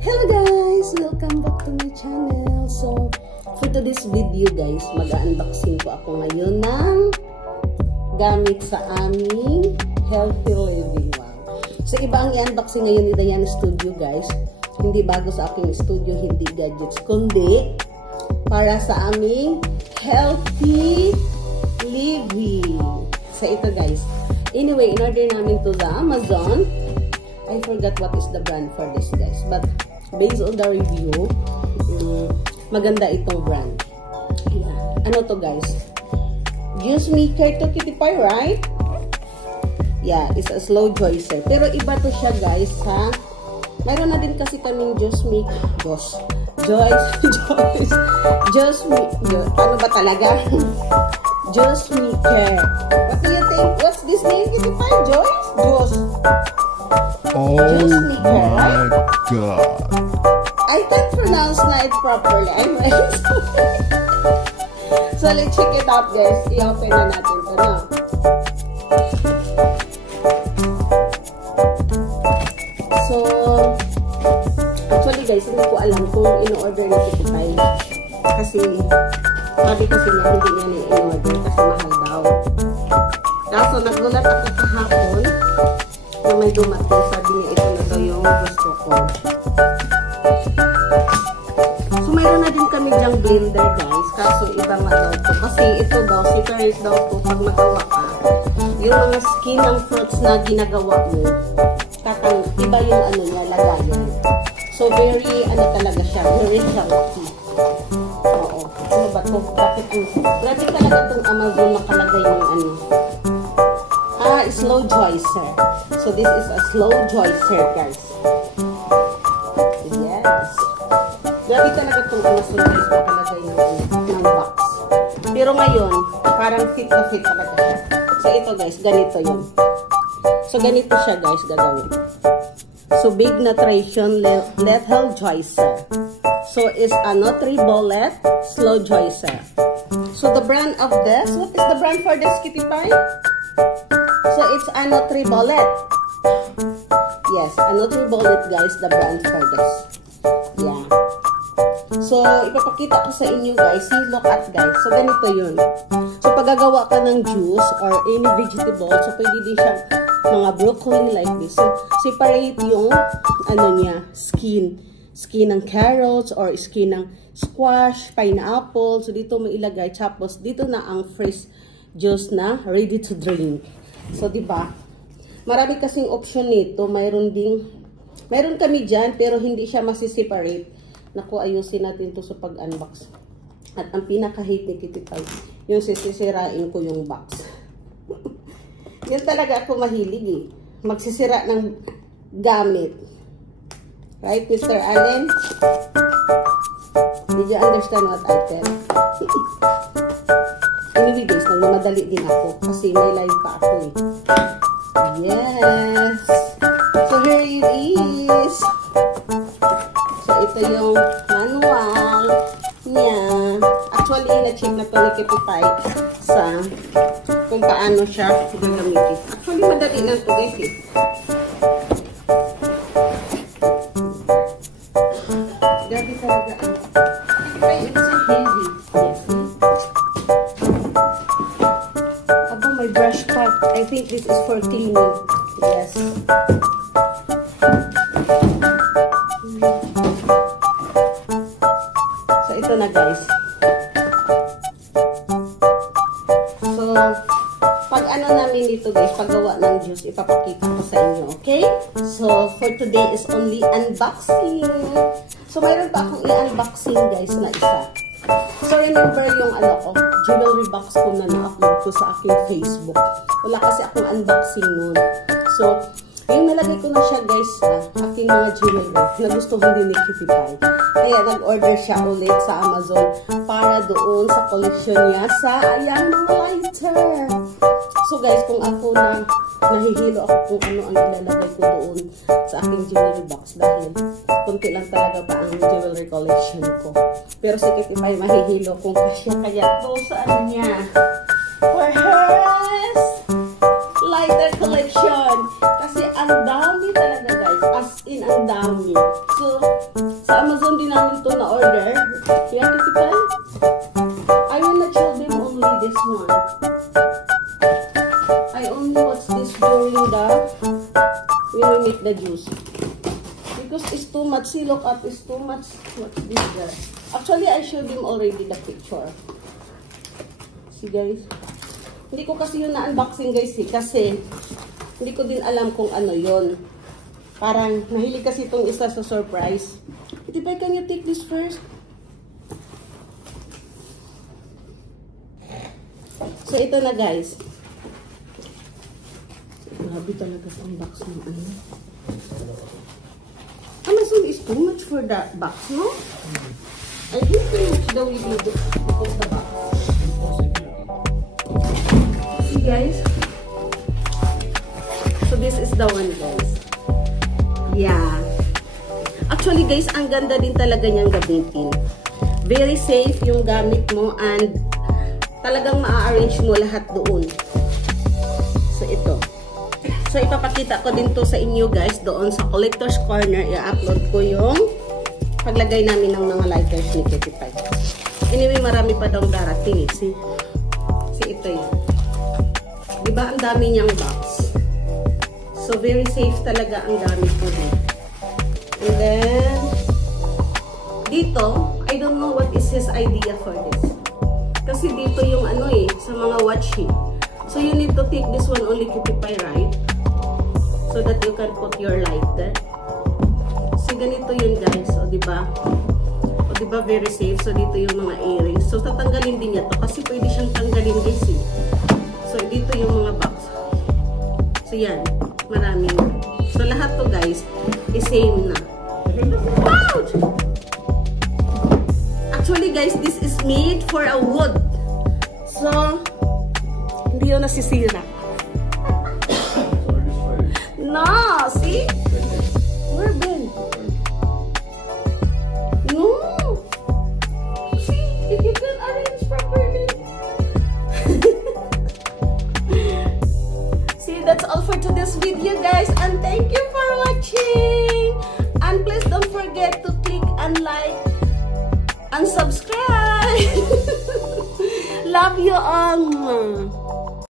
Hello guys! Welcome back to my channel. So, for today's video guys, mag-unboxing ko ako ngayon ng gamit sa aming healthy living. Wow! So, iba ang i-unboxing ngayon ni Diana Studio guys. Hindi bago sa aking studio, hindi gadgets, kundi para sa aming healthy living. So, ito guys. Anyway, in-order namin to sa Amazon. I forgot what is the brand for this guys. But, based on the review, maganda itong brand. Yeah. Ano to guys? Juice maker to Kitty Pie, right? Yeah, it's a slow juicer. Pero iba to siya guys sa... Mayroon na din kasi kaming juice maker. Ano ba talaga? Juice maker. What do you think? What's this name, Kitty Pie? Joyce? Juice. Oh maker, my right? god. I can't pronounce it properly. I'm right. So, let's check it out, guys. I-open na natin ito, no? So, actually, guys, hindi ko alam kung in-order na Kitty Pie. Kasi, sabi kasi niya, hindi niya na-in-order kasi mahal daw. Kaso, nagulat ako kahapon na may dumating. Sabi niya, ito na daw yung gusto ko. So, mayroon na din kami dyang blender, guys. Kaso, iba nga daw to. Kasi ito daw, secret daw to pag magawa ka. Yung mga skin ng fruits na ginagawa mo, iba yung ano niya, lagayan. So, very, ano talaga siya, very healthy. Oo. Ano ba to? Bakit ano? Grabe talaga itong Amazon nakalagay ng ano. Slow juicer. So, this is a slow juicer, guys. Yes. Grabe talaga itong Amazon guys nakalagay ng box. Pero ngayon, parang fit na fit talaga siya. So, ito guys, ganito yun. So, ganito siya guys, gagawin. So, big nutrition lethal juicer. So, it's a Nutri-Bullet slow juicer. So, the brand of this, what is the brand for this, Kitty Pie? So, it's a Nutri-Bullet. Yes, a Nutri-Bullet, guys, the brand for this. Yeah. So, ipapakita ko sa inyo, guys. See, look at, guys. So, ganito yun. So, pag gagawa ka ng juice or any vegetable, so, pwede din siyang mga broccoli like this. So, separate yung, ano niya, skin. Skin ng carrots or skin ng squash, pineapple. So, dito mo ilagay. Tapos, dito na ang fresh juice na ready to drink. So, diba? Marami kasing option nito. Mayroon kami dyan, pero hindi siya masiseparate. Naku, ayusin natin to sa pag-unbox. At ang pinaka-hate ni Kitty Pie, yung sisirain ko yung box. Yan talaga ako mahilig eh. Magsisira ng gamit. Right, Mr. Allen? Did you understand what I said? Anyway guys, nagmamadali din ako kasi may live pa ako eh. Yes! So here it is! So ito yung manual niya. Actually, na-check na to ni Kitty Pie sa kung paano siya gagamitin. Actually, madali na ito guys eh. Grabe talaga ang Kitty Pie, it's so heavy. My brush pot. I think this is for cleaning. Yes. So, ito na guys. So, pag ano namin dito guys, paggawa ng juice, ipapakita ko sa inyo. Okay? So, for today is only unboxing. So, mayroon pa akong i-unboxing guys na isa. So, remember yung ano ko, jewelry box ko na na-upload ko sa aking Facebook. Wala kasi akong unboxing nun. So, yung nalagay ko na siya guys sa aking mga jewelry na gustuhan din ni Kitty Pie. Kaya nag-order siya ulit sa Amazon para doon sa collection niya sa ayan mga lighter. So guys, kung ako na nahihilo ako kung ano ang ilalagay ko doon sa aking jewelry box dahil konti lang talaga pa ang jewelry collection ko. Pero si Kitty Pie mahihilo kung kasya kaya to sa ano niya. For hers lighter collection. Kasi ang dami talaga guys. As in, ang dami. here. So, sa Amazon din namin ito na-order. Yeah, Kitty. I will not show them only this one. I only watch this during when we make the juice. Because it's too much. See, look up, it's too much. What's this guy? Actually, I showed him already the picture. See, guys? Hindi ko kasi yun na-unboxing, guys, eh. Kasi, hindi ko din alam kung ano yun. Parang, nahilig kasi itong isa sa surprise. Diba, can you take this first? So, ito na, guys. Grabe talaga sa box ng ano. Amazon is too much for the box, no? I think too much the way they put the box. See, guys? So, this is the one, guys. Yeah. Actually, guys, ang ganda din talaga niyang gamitin. Very safe yung gamit mo and talagang ma-arrange mo lahat doon. So, ito. So, ipapakita ko din to sa inyo, guys, doon sa Collector's Corner. I-upload ko yung paglagay namin ng mga lighters ni Kitty Pie. Anyway, marami pa daw darating, eh. See, ito yun. Diba, ang dami niyang box. So, very safe talaga ang gamit ko din. And then, dito, I don't know what is his idea for this. Kasi dito yung ano eh, sa mga watch. So, you need to take this one only, Kitty Pie, right? So that you can put your lighter. So, ganito yun, guys. O, diba? O, diba, very safe. So, dito yung mga earrings. So, tatanggalin din niya to kasi pwede siyang tanggalin, guys, eh. So, dito yung mga box. So, yan. Maraming. So, lahat to, guys, is same na. Ouch! Actually, guys, this is made for a wood. So, hindi yun nasisira. No, see? Where Ben? No. See, if you can arrange properly. See, that's all for today's video, guys. And thank you for watching. And please don't forget to click and like and subscribe. Love you all.